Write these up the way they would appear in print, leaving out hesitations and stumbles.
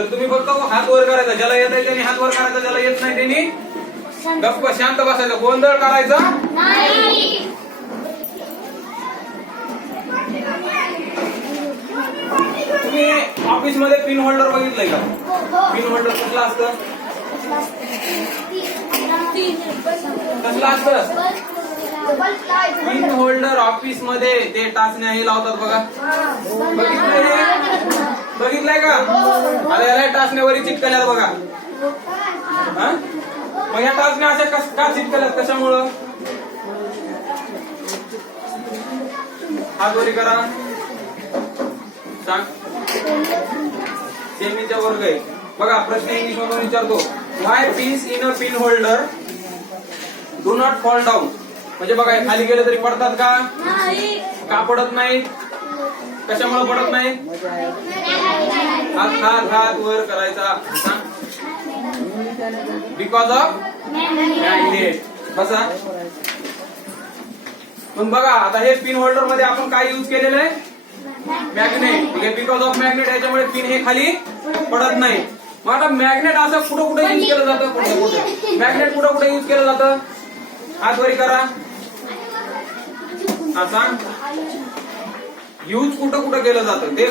तर तुम्ही फक्त हात वर करायचा, ज्याला येत आहे त्याने हात वर करायचा, ज्याला येत नाही त्यांनी गप्प शांत बसायचं, गोंधळ करायचा नाही. तुम्ही ऑफिस मध्ये पिन होल्डर बघितलंय का? पिन होल्डर कुठला असतं? कसला असतं? पिन होल्डर ऑफिस मध्ये ते टाचण्या हे लावतात बघा, बघितलंय का? आता याला टाचण्यावरी चिटकल्यात बघा. हा? मग ह्या टाचण्या अशा का चिटकल्यात, कशामुळं? हात वरी करा, सांग. सेमीचा वर्ग आहे बघा. प्रश्न इंग्लिश मधून विचारतो, why pins in a pin holder do not fall down. म्हणजे बघा, खाली गेले तरी पडतात का? का पडत नाहीत? कशामुळे पडत नाही? हात वर करायचा, बिकॉज ऑफ मॅग्नेट. बसा. पण बघा, आता हे पिन होल्डर मध्ये आपण काय युज केलेलं आहे? मॅग्नेट. बिकॉज ऑफ मॅग्नेट, याच्यामुळे पिन हे खाली पडत नाही. मग आता मॅग्नेट असं कुठं कुठे युज केलं जातं? मॅग्नेट कुठं कुठे युज केलं जातं? हात वरी करा, सांग. यूज कुठं कुठं केलं जातं ते?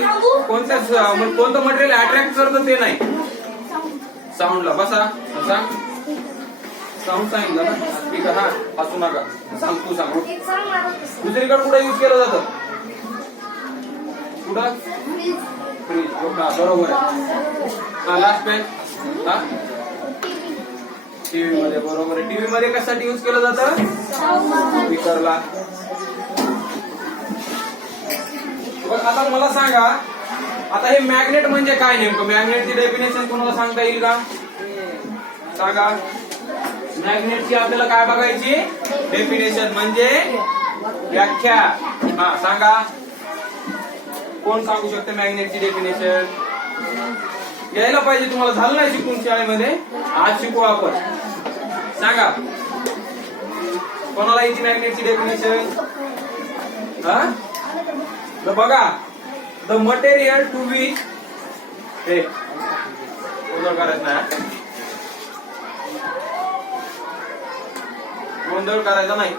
कोणतं मटेरियल अट्रॅक्ट करतं ते नाही. साऊंडला. बसा, सांग. साऊंड सांगितलं ना, स्पीकर. हा, हसू नका, सांग. तू सांग. दुसरीकडे कुठं युज केलं जातं? कुठं? फ्रीज. बरोबर आहे. हा, लास्ट पेन. हा, टीव्ही मध्ये. बरोबर आहे. टीव्ही मध्ये कशासाठी युज केलं जातं? स्पीकरला. आता मला सांगा, आता हे मॅग्नेट म्हणजे काय नेमकं? मॅग्नेटची डेफिनेशन कोणाला सांगता येईल का? सांगा. मॅग्नेटची आपल्याला काय बघायची? डेफिनेशन म्हणजे व्याख्या. हा, सांगा. कोण सांगू शकते मॅग्नेटची डेफिनेशन? यायला पाहिजे तुम्हाला. झालं नाही शिकून शाळेमध्ये? आज शिकू आपण. सांगा, कोणाला यायची मॅग्नेटची डेफिनेशन? हा, तर बघा, द मटेरियल टू विच, हे गोंधळ करायचं नाही, गोंधळ करायचा नाही.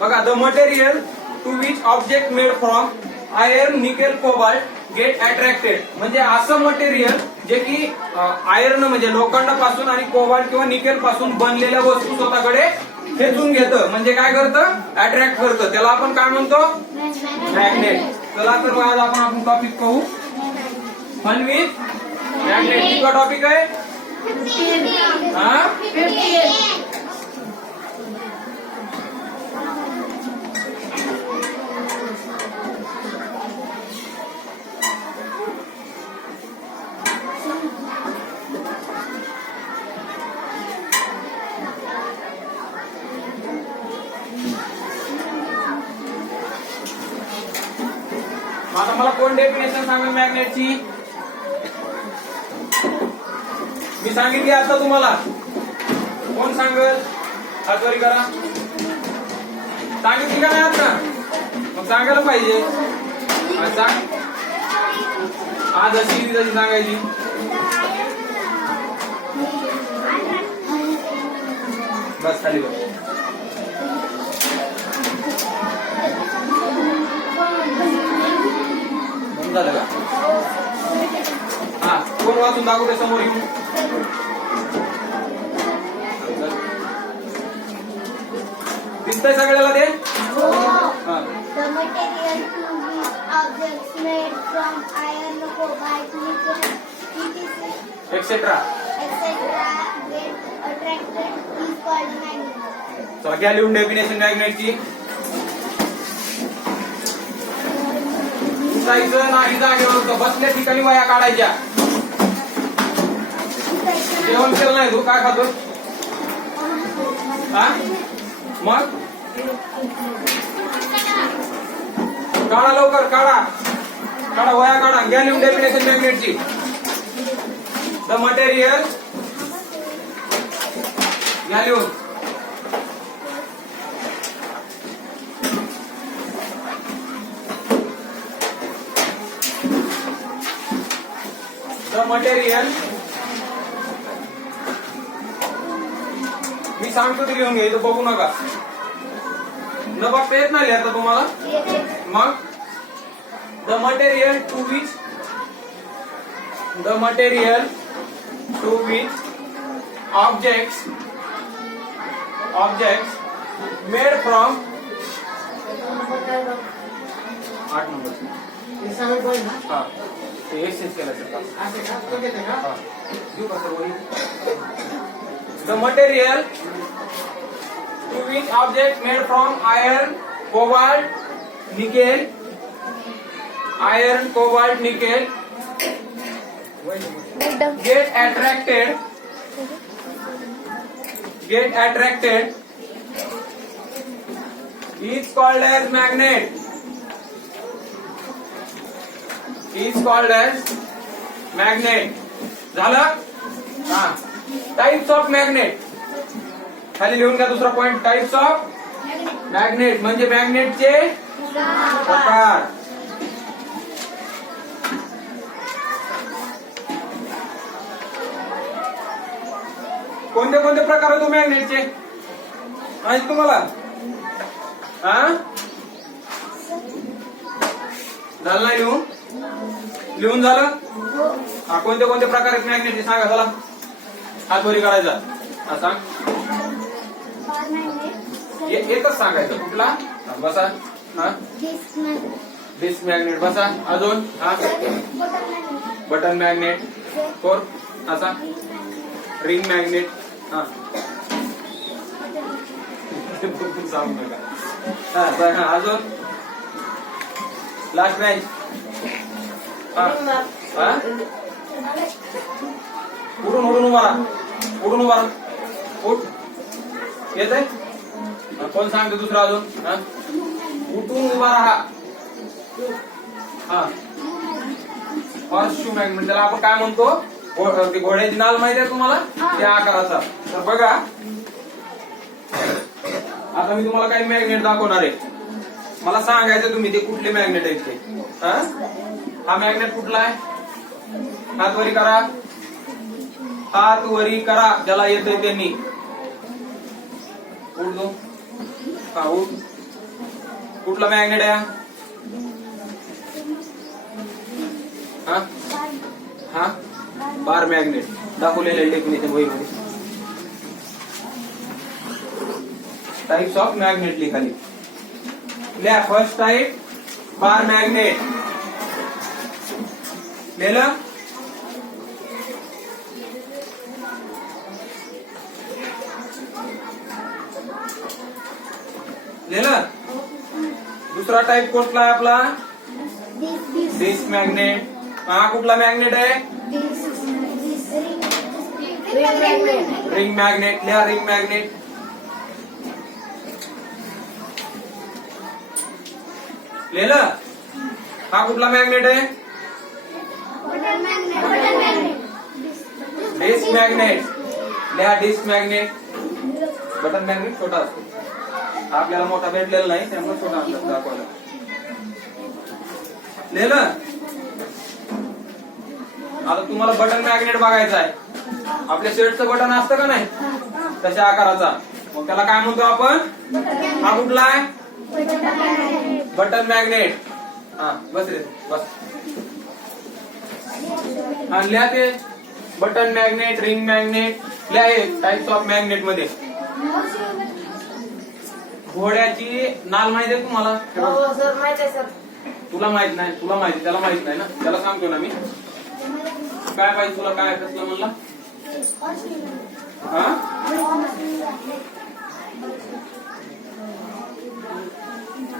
बघा, the material to which object made from iron, nickel, cobalt get attracted. म्हणजे असं मटेरियल जे की आयर्न म्हणजे लोखंडापासून आणि कोबाल्ट किंवा निकेल पासून बनलेल्या वस्तू स्वतःकडे खेचून घेतं. म्हणजे काय करतं? अट्रॅक्ट करतं. त्याला आपण काय म्हणतो? मॅग्नेट. चला तर आज आपण टॉपिक पाहू, फन विथ मॅग्नेट. कितवा टॉपिक आहे? हा, आता मला कोण डेफिनेशन सांगा मॅग्नेटची? मी सांगितली आता तुम्हाला. कोण सांगल? हातवरी करा. सांगितली का नाही आता? मग सांगायला पाहिजे. सांग. आज अशी जशी सांगायची. बस खाली बस. झालं का? हा, कोण वाचून दाखवते समोर येऊन? दिसतंय सगळ्याला ते? हा. एक्सेट्रा. चला घ्या लिहून डेफिनेशन मॅग्नेटची. जायचं नाही जागेवर, बसल्या ठिकाणी वया काढायच्या. जेवण केलं नाही तू? काय खातो? हा, मग काढा लवकर, काढा काढा, वया काढा. घ्या लिहून डेफिनेशन मॅग्नेटची. द मटेरियल, घ्या लिहून. द मटेरियल, मी सांगतो ते लिहून घ्या, इथं बघू नका, न बघता येत नाही आता तुम्हाला. मग the material to which objects made from 8 number हा ते एक्सचेंज केलं का देऊ का सर वही. The material to which object made from iron cobalt nickel get attracted is called as magnet. झालं. हा टाइप्स ऑफ मॅग्नेट खाली लिहून घ्या. दुसरा पॉइंट, टाइप्स ऑफ मॅग्नेट म्हणजे मॅग्नेटचे प्रकार. कोणते कोणते प्रकार आहेत मॅग्नेटचे माहिती तुम्हाला? हा झालं नाही लिहून झालं. हा कोणते कोणते प्रकार आहेत मॅग्नेटचे सांगा. चला हात वरी करायचा. हा सांग. एकच सांगायचं. कुठला? बसा. हा डिस्क मॅग्नेट. बसा. अजून हा बटन मॅग्नेट. फोर असा रिंग मॅग्नेट. हा सांगू नका. हा अजून लास्ट ब्रँच. उडून उभा उठ येत आहे. कोण सांगतो दुसरा अजून? हा उठून उभा राहा. हा हॉर्स शू मॅग्नेट त्याला आपण काय म्हणतो? घोड्याची नाल माहिती आहे तुम्हाला? त्या आकाराचा. तर बघा आता मी तुम्हाला काही मॅग्नेट दाखवणार आहे. मला सांगायचं तुम्ही ते कुठले मॅग्नेट आहेत ते. हा मॅग्नेट कुठला आहे? हात वरी करा ज्याला येतंय त्यांनी. उठ दो. हा उठ. कुठला मॅग्नेट आहे? हा बार मॅग्नेट दाखवलेलं डेफिनेशन वहीमध्ये. टाइप्स ऑफ मॅग्नेट लिखाली. फर्स्ट टाइप बार मॅग्नेट लिहिलं. दुसरा टाइप कुठला आहे आपला? Disc magnet. हा कुठला मॅग्नेट आहे? Ring magnet. लिहा रिंग मॅग्नेट. लिहिलं. हा कुठला मॅग्नेट आहे? Disc magnet. लिहा डिस्क मॅग्नेट. बटन मॅग्नेट छोटा असतो. आपल्याला मोठा भेटलेला नाही त्यामुळे छोटा अंतर दाखवला. लिहिलं. आता तुम्हाला बटन मॅग्नेट बघायचं आहे. आपल्या शर्टचं बटन असतं का नाही तशा आकाराचा. मग त्याला काय म्हणतो आपण? हा कुठला आहे? Button magnet. हा बस रे बस. हा लिहा ते बटन मॅग्नेट, रिंग मॅग्नेट. लिहा टाइप्स ऑफ मॅग्नेट मध्ये. घोड्याची नाल माहिती आहे तुम्हाला? सर माहिती आहे सर. तुला माहित नाही. तुला माहिती त्याला माहित नाही ना. त्याला सांगतो ना मी. काय पाहिजे तुला? काय कसलं म्हणला?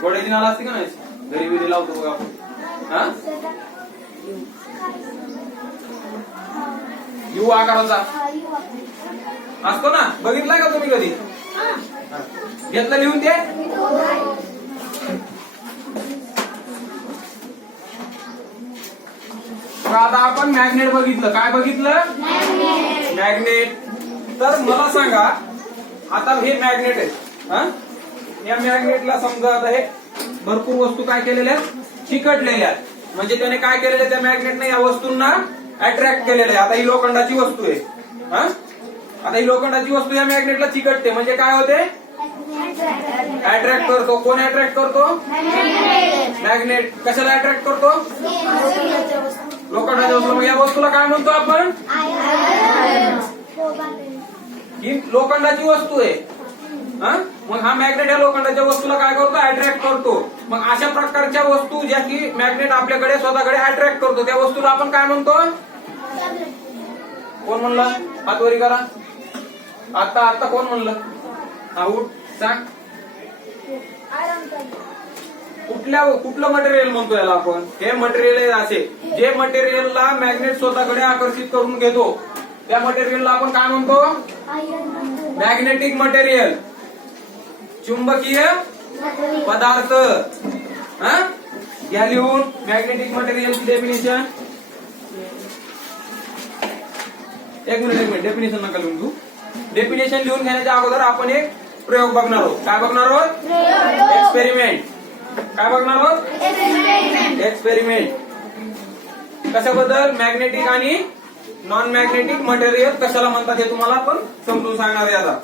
घोड्याची नाल असते का नाही? घरी बिरी लावतो बघा आपण. यू आकाराचा असतो ना. बघितलाय का तुम्ही कधी? घेतलं लिहून ते. आता आपण मॅग्नेट बघितलं. काय बघितलं? मॅग्नेट. तर मला सांगा आता हे मॅग्नेट आहे. या मॅग्नेटला समजा आता हे भरपूर वस्तू काय केलेल्या? चिकटलेल्या. म्हणजे त्याने काय केलेलं? त्या मॅग्नेटने या वस्तूंना अट्रॅक्ट केलेलं आहे. आता ही लोखंडाची वस्तू आहे. हा, आता ही लोखंडाची वस्तू या मॅग्नेटला चिकटते म्हणजे काय होते? अट्रॅक्ट करतो. कोण अट्रॅक्ट करतो? मॅग्नेट. कशाला अट्रॅक्ट करतो? लोखंडाच्या वस्तू. मग या वस्तूला काय म्हणतो आपण? ही लोखंडाची वस्तू आहे. मग हा मॅग्नेट या लोखंडाच्या वस्तूला काय करतो? अट्रॅक्ट करतो. मग अशा प्रकारच्या वस्तू ज्या की मॅग्नेट आपल्याकडे स्वतःकडे अट्रॅक्ट करतो त्या वस्तूला आपण काय म्हणतो? कोण म्हणलं? हात वरी करा. आता कोण म्हणलं? हा, उठ सांग. कुठलं मटेरियल म्हणतो याला आपण? हे मटेरियल असे जे मटेरियलला मॅग्नेट स्वतःकडे आकर्षित करून घेतो त्या मटेरियलला आपण काय म्हणतो? Magnetic material. चुंबकीय पदार्थ. या लिहून मॅग्नेटिक मटेरियलची डेफिनेशन. एक मिनिट डेफिनेशन नका लिहून तू. डेफिनेशन लिहून घेण्याच्या अगोदर आपण एक प्रयोग बघणार आहोत. काय बघणार आहोत? एक्सपेरिमेंट. काय बघणार आहोत? एक्सपेरिमेंट. कशाबद्दल? मॅग्नेटिक आणि नॉन मॅग्नेटिक मटेरियल कशाला म्हणतात हे तुम्हाला पण समजून सांगणार आहे आता.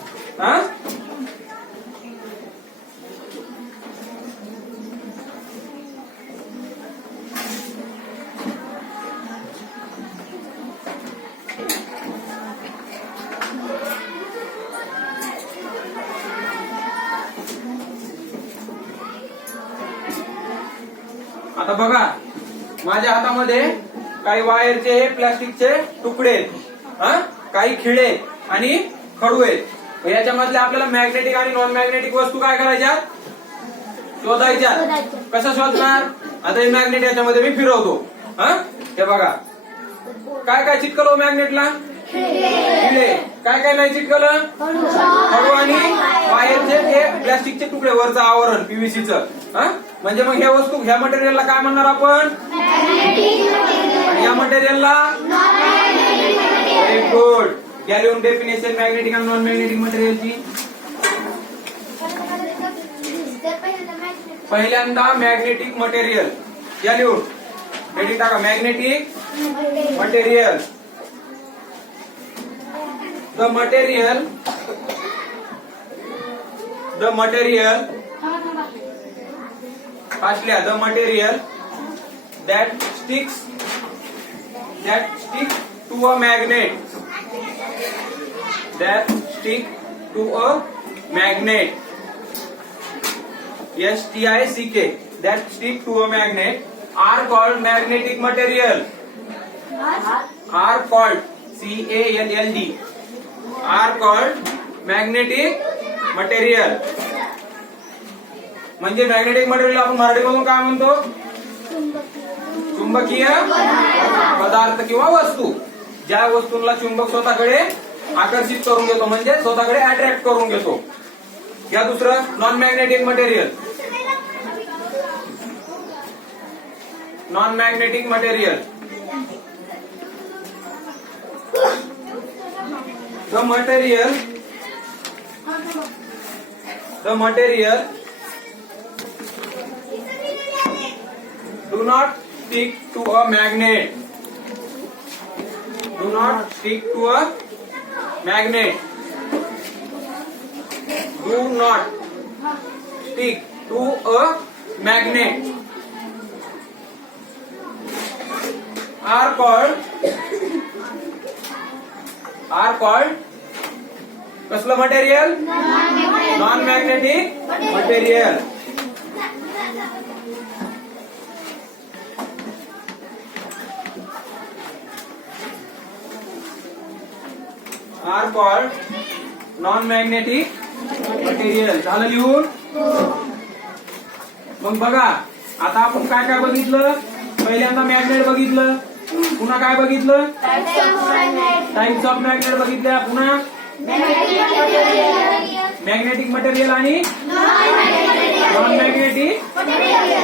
आता बघा माझ्या हातामध्ये काही वायरचे प्लास्टिकचे तुकडे आहेत. काही खिळे आणि खडू आहेत. याच्यामधले आपल्याला मॅग्नेटिक आणि नॉन मॅग्नेटिक वस्तू काय करायच्या? शोधायच्या. कसं शोधणार? आता हे मॅग्नेट याच्यामध्ये मी फिरवतो. हे बघा काय काय चिटकलं मॅग्नेटला? खिळे. काय नाही चिटकलं? खडू आणि वायरचे ते प्लास्टिकचे तुकडे वरचं आवरण पीव्हीसीचं. म्हणजे मग हे वस्तू ह्या मटेरियलला काय म्हणणार आपण? आणि या मटेरियलला व्हेरी गुड. या लिहून डेफिनेशन मॅग्नेटिक आणि नॉन मॅग्नेटिक मटेरियलची. पहिल्यांदा मॅग्नेटिक मटेरियल या लिहून हेडिंग टाका. Magnetic material. The material Ashley, the material that sticks to a magnet, S-T-I-C-K, that stick to a magnet are called magnetic material. Are called C-A-L-L-D are called magnetic material. म्हणजे magnetic material आपण मराठीमधून काय म्हणतो? चुंबकीय पदार्थ किंवा वस्तू. ज्या वस्तूंना चुंबक स्वतःकडे आकर्षित करून घेतो म्हणजे स्वतःकडे अट्रॅक्ट करून घेतो. या दुसरं non magnetic material. Non magnetic material. The material do not stick to a magnet. Do not stick to a magnet. Do not stick to a magnet. Are called कसलं material? Non magnetic material. Are called non magnetic material. झालं लिहून? मग बघा आता आपण काय काय बघितलं? पहिल्यांदा मॅग्नेट बघितलं. पुन्हा काय बघितलं? टाइप्स ऑफ मॅग्नेट बघितल्या. पुन्हा मॅग्नेटिक मटेरियल आणि नॉन मॅग्नेटिक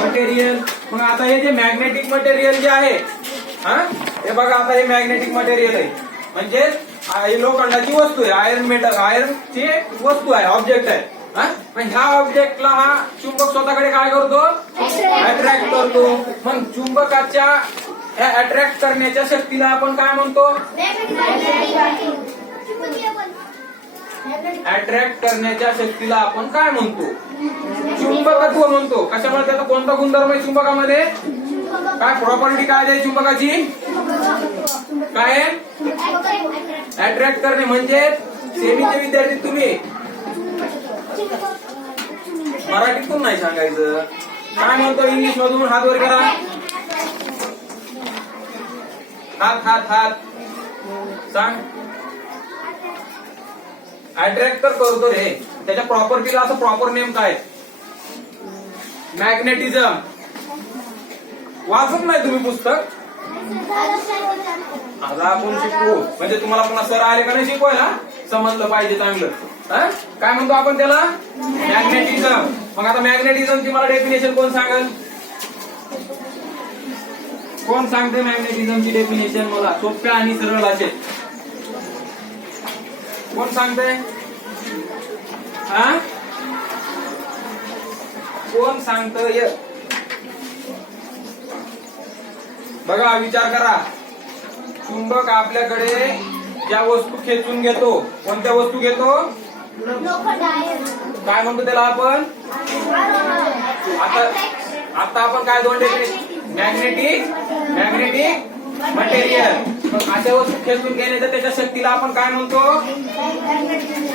मटेरियल. मग आता हे जे मॅग्नेटिक मटेरियल जे आहे हे बघा आता हे मॅग्नेटिक मटेरियल आहे म्हणजे ही लोखंडाची वस्तू आहे. आयर्नची वस्तू आहे, ऑब्जेक्ट आहे. पण ह्या ऑब्जेक्टला हा चुंबक स्वतःकडे काय करतो? अट्रॅक्ट करतो. मग चुंबकाच्या या अट्रॅक्ट करण्याच्या शक्तीला आपण काय म्हणतो? अट्रॅक्ट करण्याच्या शक्तीला आपण काय म्हणतो? चुंबकत्व म्हणतो. कशामुळे? त्याचा कोणता गुणधर्म आहे चुंबकामध्ये? काय प्रॉपर्टी काय आहे चुंबकाची? काय आहे? अट्रॅक्ट करणे. म्हणजे सेमीचे विद्यार्थी तुम्ही मराठीतून नाही सांगायचं. काय म्हणतो इंग्लिश मधून? हात वर करा. हात हात हात सांग. अट्रॅक्ट तर करतो रे. त्याच्या प्रॉपर्टीला असं प्रॉपर नेम काय? मॅग्नेटिझम. वाचत नाही तुम्ही पुस्तक? आता आपण शिकू. म्हणजे तुम्हाला पुन्हा सर आले का नाही शिकवायला? समजलं पाहिजे चांगलं. काय म्हणतो आपण त्याला? मॅग्नेटिझम. मग आता मॅग्नेटिझमची मला डेफिनेशन कोण सांगेल? कोण सांगते मॅग्नेटिझमची डेफिनेशन मला सोप्या आणि सरळ भाषेत? कोण सांगते? कोण सांगतय? बघा विचार करा. चुंबक आपल्याकडे ज्या वस्तू खेचून घेतो, कोणत्या वस्तू घेतो? काय म्हणतो त्याला आपण? आता आपण काय दोन मॅग्नेटिक मटेरियल. मग अशा वस्तू खेचून घेण्याच्या त्याच्या शक्तीला आपण काय म्हणतो?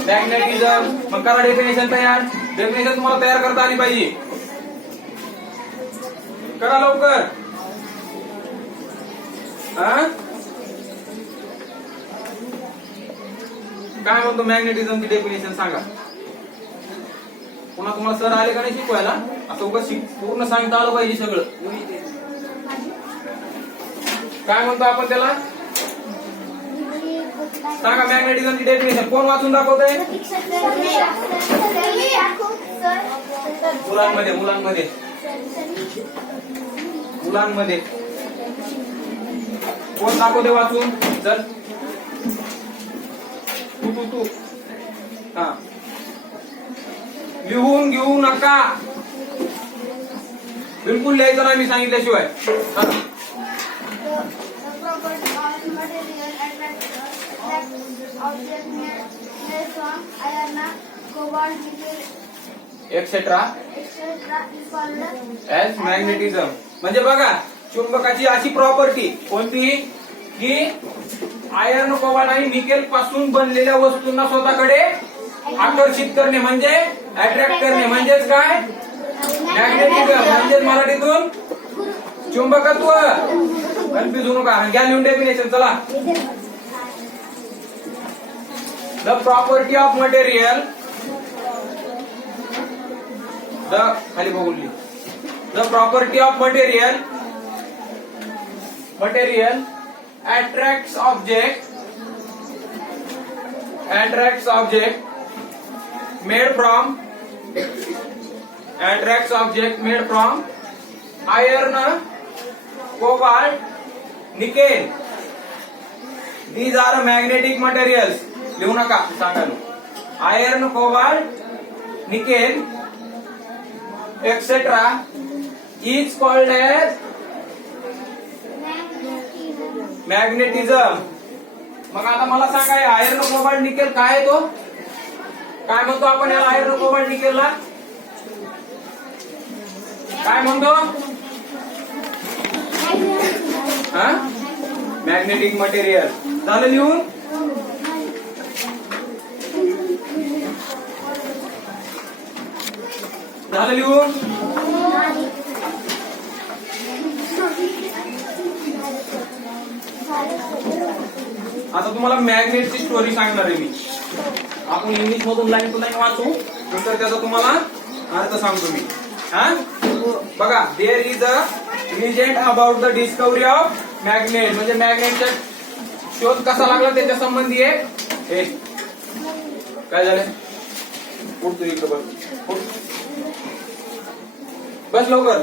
मॅग्नेटिझम. मग करा डेफिनेशन तयार. डेफिनेशन तुम्हाला तयार करता आली पाहिजे. करा लवकर. काय म्हणतो मॅग्नेटिझमची डेफिनेशन सांगा. पुन्हा तुम्हाला सर आले का नाही शिकवायला? असं उगाच पूर्ण सांगता आलं पाहिजे सगळं. काय म्हणतो आपण त्याला? सांगा मॅग्नेटिझमची डेफिनेशन. कोण वाचून दाखवतंय? मुलांमध्ये कोण दाखवते वाचून? चल तू हा. लिहून घेऊ नका. बिलकुल लिहायचं नाही मी सांगितल्याशिवाय. Etcetera as magnetism. म्हणजे बघा चुंबकाची अशी प्रॉपर्टी कोणती की आयर्न, कोबाल्ट आणि निकेल पासून बनलेल्या वस्तूंना स्वतःकडे आकर्षित करणे म्हणजे अट्रॅक्ट करणे. म्हणजेच काय? मॅग्नेटिझम. म्हणजेच मराठीतून चुंबकत्व. कन्फ्युज होऊ नका. घ्या लिहून डेफिनेशन. चला. The property of material. खाली बघून लिह. The property of material attracts object made from iron, cobalt, nickel. These are magnetic materials. लिहू नका सांगा. Iron, cobalt, nickel et cetera is called as magnetism. मग आता मला सांगा आयर्न, कोबाल्ट, निकेल काय आहे तो? काय म्हणतो आपण याला? आयर्न, कोबाल्ट, निकेलला काय म्हणतो? Magnetic material. झालं लिहून? झालं लिहून? आता तुम्हाला मॅग्नेटची स्टोरी सांगणार आहे मी. आपण इंग्लिश मधून लाईन टू लाईन वाचू, नंतर त्याचा तुम्हाला अर्थ सांगतो मी. बघा, there is a legend about the discovery of magnet. म्हणजे मॅग्नेटचा शोध कसा लागला त्याच्या संबंधी आहे. काय झालं? पुढतो इकडं बस. बस लवकर.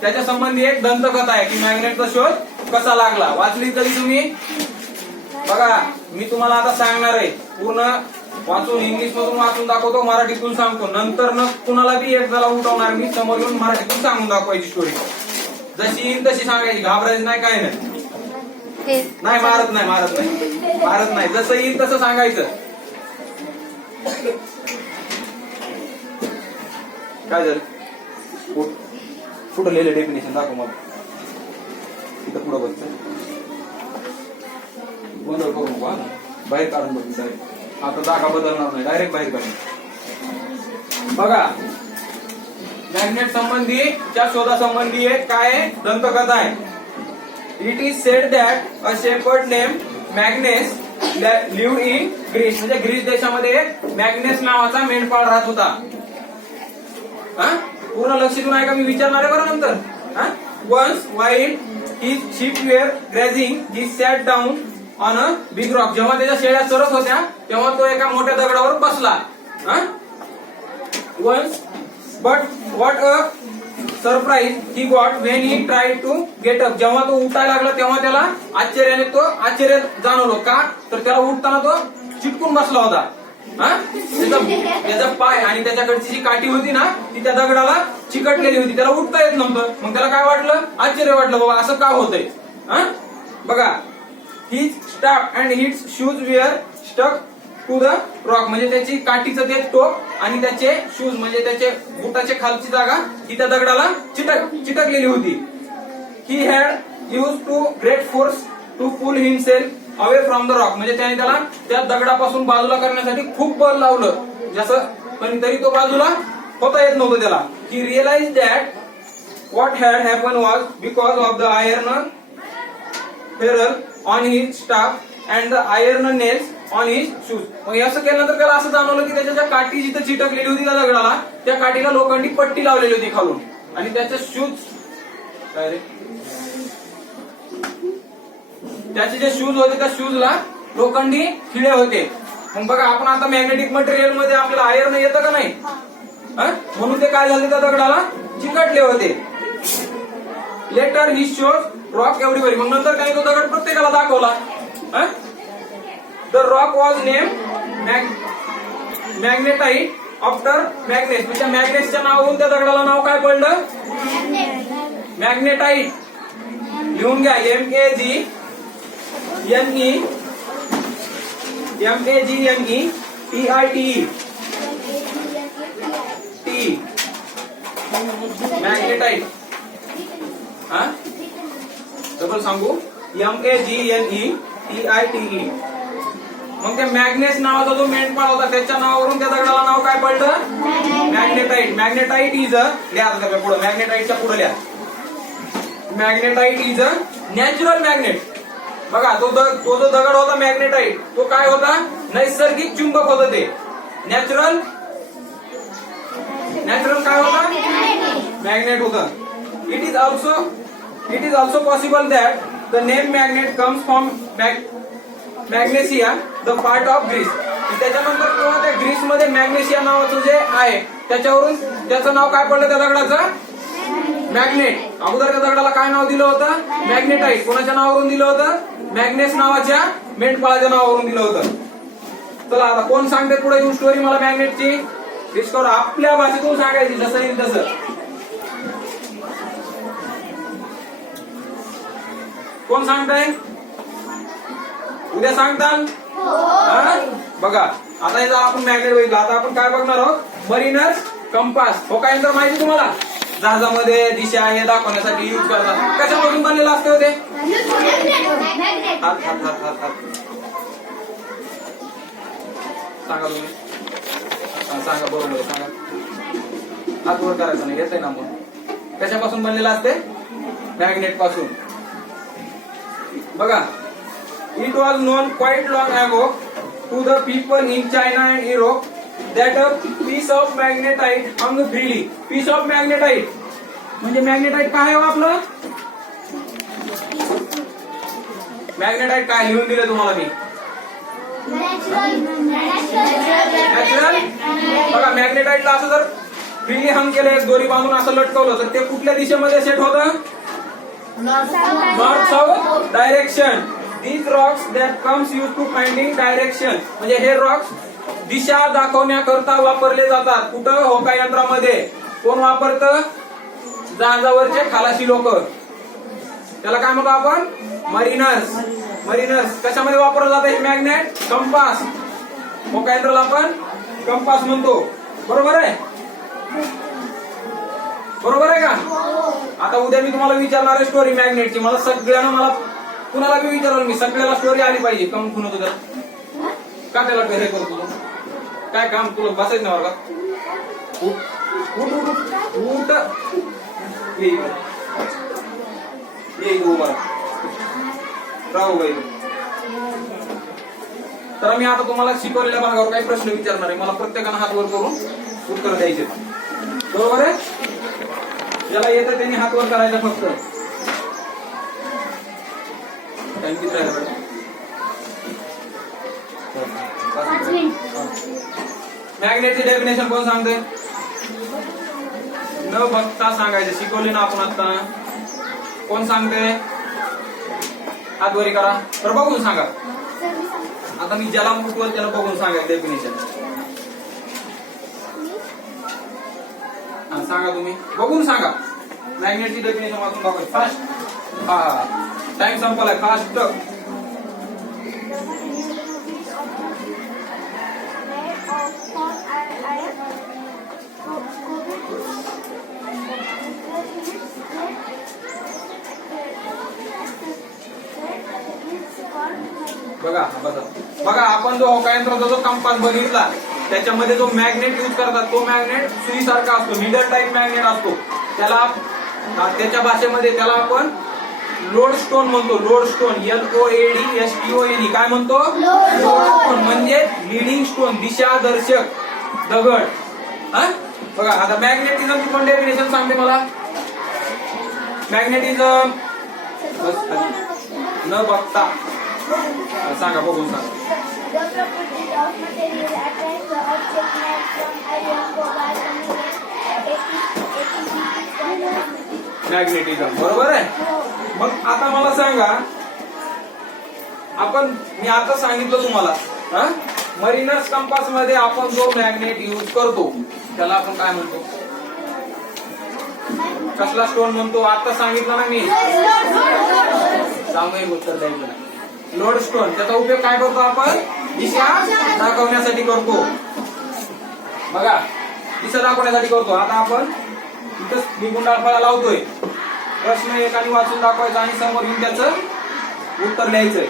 त्याच्या संबंधी एक दंतकथा आहे की मॅग्नेटचा शोध कसा लागला. वाचली कधी तुम्ही? बघा मी तुम्हाला आता सांगणार आहे. पूर्ण वाचून इंग्लिश मधून वाचून दाखवतो, मराठीतून सांगतो. नंतर न कुणाला बी एक जला उठवणार मी, समोर येऊन मराठीतून सांगून दाखवायची स्टोरी. जशी येईल तशी सांगायची, घाबरायची नाही, काय नाही. नाही मारत नाही मारत नाही मारत नाही, जसं येईल तसं सांगायचं. काय झालं? कुठं लिहिले डेफिनेशन दाखव मला. तिथं पुढं बघ, गोंधळ करू नको, बाहेर काढून बघ डायरेक्ट. आता जागा बदलणार नाही, डायरेक्ट बाहेर काढून बघा. मॅग्नेट संबंधीच्या शोधासंबंधी एक काय दंतकथा आहे. It is said that a shepherd name Magnes lived in Greece. म्हणजे ग्रीस देशामध्ये मॅग्नेस नावाचा मेंढपाळ राहत होता. पूर्ण लक्षातून आहे का, मी विचारणार आहे बरं नंतर. Once while his sheep were grazing he sat down on a big rock. जेव्हा त्याच्या शेळ्या चरत होत्या तेव्हा तो एका मोठ्या दगडावर बसला. Once but what a surprise he got when he try to get up. जेव्हा तो उठायला लागला तेव्हा त्याला आश्चर्य जाणवलं. का तर त्याला उठताना तो चिटकून बसला होता. त्याचा पाय आणि त्याच्याकडची जी काठी होती ना ती त्या दगडाला चिकटलेली होती, त्याला उठता येत नव्हतं. मग त्याला काय वाटलं, आश्चर्य वाटलं, बाबा असं का होतंय. बघा, his staff and his shoes were stuck to the rock. म्हणजे त्याची काठीचं ते टोक आणि त्याचे शूज म्हणजे त्याचे बुटाचे खालची जागा ही त्या दगडाला चिटकलेली होती. He had use to great force to pull himself away from the rock. म्हणजे त्याने त्याला त्या दगडापासून बाजूला करण्यासाठी खूप बल लावलं, जसं पण तरी तो बाजूला होता येत नव्हतं त्याला. He realise that what had happen was because of the iron ferrule on his staff and the iron nails on his shoes. मग असं केल्यानंतर त्याला असं जाणवलं की त्याच्या ज्या काठी जिथं चिटकलेली होती त्या दगडाला, त्या काठीला लोखंडी पट्टी लावलेली होती खालून, आणि त्याचे शूज काय रे, त्याचे जे शूज होते त्या शूजला लोखंडी खिळे होते. मग बघा, आपण आता मॅग्नेटिक मटेरियल मध्ये आपल्याला आयर्न येतं का नाही, म्हणून ते काय झाले त्या दगडाला चिकटले होते. Later he shows rock everybody. मग नंतर काही तो दगड प्रत्येकाला दाखवला. The rock was name magnetite after Magnes. म्हणजे मॅग्नेसच्या नावावरून त्या दगडाला नाव काय पडलं, मॅग्नेटाइट. लिहून घ्या, MAGNE TITE मॅग्नेटाइट. डबल सांगू, MAGNETITE. मग त्या मॅग्नेस नावाचा जो मेंढपाळ होता त्याच्या नावावरून त्या दगडाला नाव काय पडलं, मॅग्नेटाइट. मॅग्नेटाइट इज अ, लिहा पुढे, मॅग्नेटाइटच्या पुढे लिहा, मॅग्नेटाइट इज अ नॅचरल मॅग्नेट. बघा, तो जो दगड होता मॅग्नेटाइट, तो काय होता, नैसर्गिक चुंबक होतं. ते नॅचरल काय होता, मॅग्नेट होता. It is also possible that the name magnet comes from Magnesia the part of Greece. त्याच्यानंतर किंवा त्या ग्रीस मध्ये मॅग्नेशिया नावाचं जे आहे त्याच्यावरून त्याचं नाव काय पडलं त्या दगडाचं, मॅग्नेट. अगोदर त्या दगडाला काय नाव दिलं होतं, मॅग्नेटाइट. कोणाच्या नावावरून दिलं होतं, मॅग्नेस नावाच्या मेंढपाळाच्या नावावरून दिलं होतं. चला आता कोण सांगते पुढे येऊन स्टोरी मला मॅग्नेटची, डिस्कवर आपल्या भाषेतून सांगायची, जसं येईल तसं. कोण सांगताय, उद्या सांगताल. बघा, आता याचा आपण मॅग्नेट बघितलं. आता आपण काय बघणार आहोत, मरीनर्स कंपास. हो काय तर माहिती तुम्हाला, जहाजामध्ये दिशा हे दाखवण्यासाठी यूज करतात. कशापासून बनलेलं असते होते, सांगा तुम्ही, सांगा बरोबर, सांगा. हात वर करायचं नाही, येते ना. मग कशापासून बनलेलं असते, मॅग्नेट पासून. बघा, it was known quite long ago to the people in China and Europe that a piece of magnetite hung freely. Piece of magnetite म्हणजे मॅग्नेटाइट काय आहे आपलं, मॅग्नेटाइट काय लिहून दिलं तुम्हाला मी, नॅचरल. बघा, मॅग्नेटाइटला असं जर फ्रीली हंग केलं, दोरी बांधून असं लटकवलं, तर ते कुठल्या दिशेमध्ये सेट होतं, north south direction. These rocks that comes used to finding direction. म्हणजे हे रॉक्स दिशा दाखवण्याकरता वापरले जातात. कुठं, होका यंत्रामध्ये. कोण वापरतं, जहाजावरचे खलाशी लोक. त्याला काय म्हणतो आपण? मरीनर्स. मरीनर्स कशामध्ये वापरलं जातं हे मॅग्नेट? कंपास. मोकायंत्रला आपण कंपास म्हणतो. बरोबर आहे? बरोबर आहे का? आता उद्या मी तुम्हाला विचारणार आहे स्टोरी मॅग्नेटची. मला सगळ्यांना, मला कुणाला बी विचारलं मी, सगळ्याला स्टोरी आली पाहिजे. कम खून होतो त्याला का? त्याला हे करतो काय काम? तुला बसायचं नाही वर्गात? उठ उठ उठ उठ. ये उभा राहू बाई. तर मी आता तुम्हाला शिकवलेल्या भागावर काही प्रश्न विचारणार आहे. मला प्रत्येकानं हात वर करून उत्तर द्यायचे. बरोबर आहे? ज्याला येतं त्यांनी हात वर करायचा फक्त. मॅग्नेटची डेफिनेशन कोण सांगते? न बघता सांगायचं. शिकवले ना आपण आता. कोण सांगते? हात वरी करा. तर बघून सांगा. आता मी ज्याला मुठवल त्याला बघून सांगायचं डेफिनेशन. सांगा तुम्ही, बघून सांगा. मॅग्नेटची डेफिनेशन वाचून बघा फास्ट. हा टाइम संपलाय. फास्ट. बघा आपण जो होकायंत्राचा जो कंपास बघितला त्याच्यामध्ये जो मॅग्नेट यूज करतात तो मॅग्नेट सुईसारखा असतो. निडल टाईप मॅग्नेट असतो. त्याला त्याच्या भाषेमध्ये त्याला आपण लोड स्टोन म्हणतो. Load stone. LOADSTONE. काय म्हणतो? लोड स्टोन म्हणजे लिडिंग स्टोन, दिशादर्शक दगड. बघा आता मॅग्नेटिझमची कोण डेफिनेशन सांगते मला? मॅग्नेटिझम न बघता सांगा, बघून सांगा. मॅग्नेटिझम. बरोबर आहे? मग आता मला सांगा, मी आता सांगितलं तुम्हाला मरीनर्स कंपास मध्ये आपण जो मॅग्नेट यूज करतो त्याला आपण काय म्हणतो? कसला स्टोन म्हणतो? आता सांगितलं ना मी. सांगू उत्तर द्यायचं नाही. Load stone. त्याचा उपयोग काय करतो आपण? दिशा दाखवण्यासाठी करतो. बघा दिशा दाखवण्यासाठी करतो. आता आपण इथं मी गुंडाळफळा लावतोय. प्रश्न एकाने वाचून दाखवायचा आणि समोर येऊन त्याचं उत्तर लिहायचंय.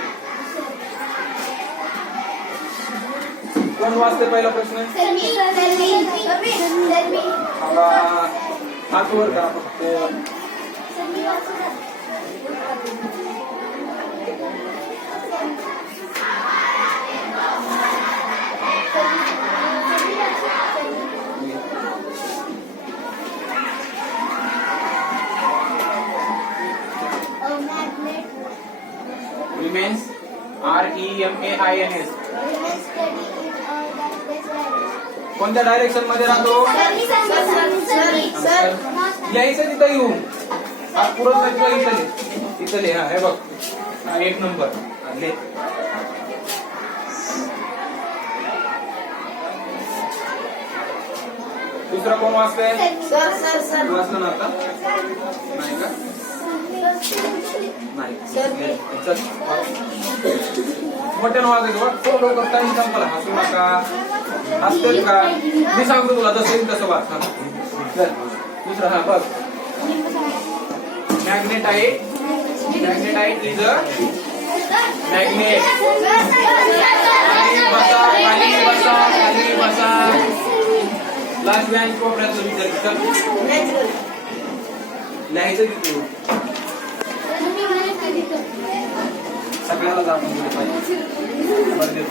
कोण वाचते पहिला प्रश्न? हात वर करा फक्त. Remains REMAINS. कोणत्या डायरेक्शन मध्ये राहतो? यायचं तिथं येऊन. हा पुरत तिथं लिहा. हे बघ 1 नंबर ले. दुसरा कोण वाचतंय? वाचलं ना आता? नाही का? नाही. मोठ्यानं वाजायचं. थोडं लवकर टाइम संपला. हसू नका. हसतेच का? मी सांगतो तुला जसं येईल तसं वाच. दुसरा हा बघ. मॅग्नेटाइट. मॅग्नेटाइट इज अ मॅग्नेट. खाली बसा. लास्ट बँच कोपऱ्यात विचार लिहायचं तिथे. सगळ्याला जाणून दिलं पाहिजे.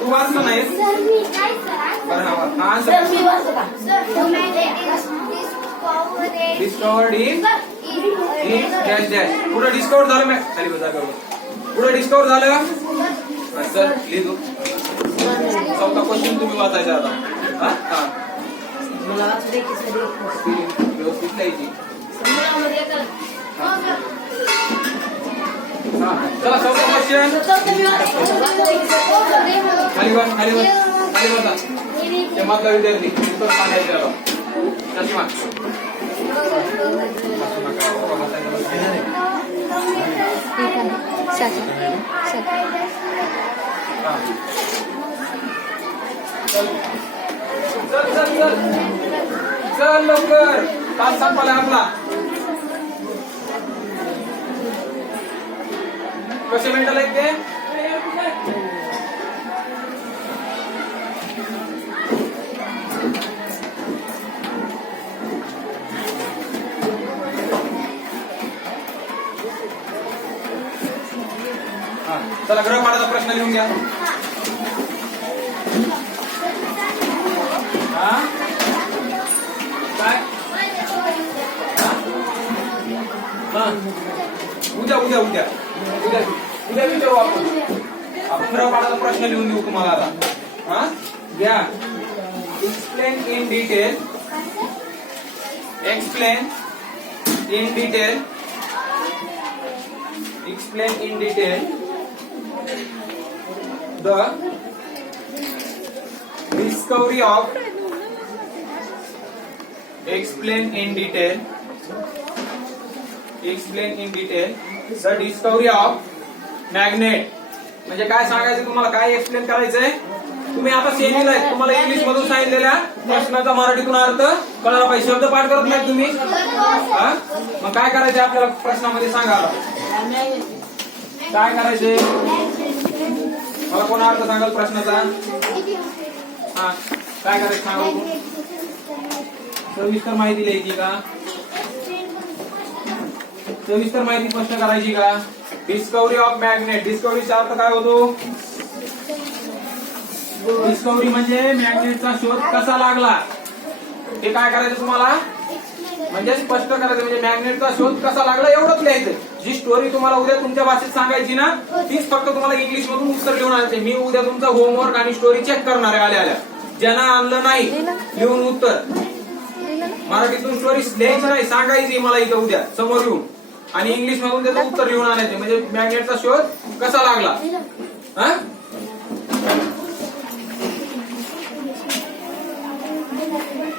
तू वाचलं नाही? Discovered in dash dash. पुढे डिस्कवर झालं. मॅ खाली बसा. पुढे डिस्कवर झालं. सर लिहितो. चौथा क्वेश्चन तुम्ही वाचायचा आता. व्यवस्थित लिहायची. हा चला चौथा क्वेश्चन खाली बस खाली बस खाली बसा ते मधला विद्यार्थी उत्तर सांगायचे आलो चष्मा चल चल चल चल लवकर तास संपला आपला कसे मिनिटं लागते चला गृहपाठाचा प्रश्न लिहून घ्या हा काय उद्या उद्या उद्या उद्या उद्या विचारू आपण गृहपाठाचा प्रश्न लिहून देऊ तुम्हाला आता हा घ्या explain in detail explain in detail the discovery of explain in detail the discovery of magnet म्हणजे काय सांगायचं तुम्हाला काय एक्सप्लेन करायचंय तुम्ही आता सेमीला आहे तुम्हाला इंग्लिश मधून सांगितलेल्या प्रश्नाचा मराठीतून अर्थ कळायला पाहिजे शब्द पाठ करत नाही तुम्ही मग काय करायचे आपल्याला प्रश्नामध्ये सांगा काय करायचे मला कोण अर्थ सांगाल प्रश्नाचा हा काय करायचं सांगा सविस्तर माहिती लिहायची का सविस्तर माहिती स्पष्ट करायची का डिस्कवरी ऑफ मॅग्नेट डिस्कवरीचा अर्थ काय होतो डिस्कवरी म्हणजे मॅग्नेटचा शोध कसा लागला हे काय करायचं तुम्हाला म्हणजे स्पष्ट करायचं म्हणजे मॅग्नेटचा शोध कसा लागला एवढंच लिहायचं जी स्टोरी तुम्हाला उद्या तुमच्या भाषेत सांगायची ना तीच फक्त तुम्हाला इंग्लिश मधून उत्तर लिहून आणायचे मी उद्या तुमचा होमवर्क आणि स्टोरी चेक करणार आहे आल्या ज्यांना आणलं नाही लिहून उत्तर मराठीतून स्टोरी लिहायची नाही सांगायची मला इथं उद्या समोर येऊन आणि इंग्लिश मधून त्याचं उत्तर लिहून आणायचे म्हणजे मॅग्नेटचा शोध कसा लागला हा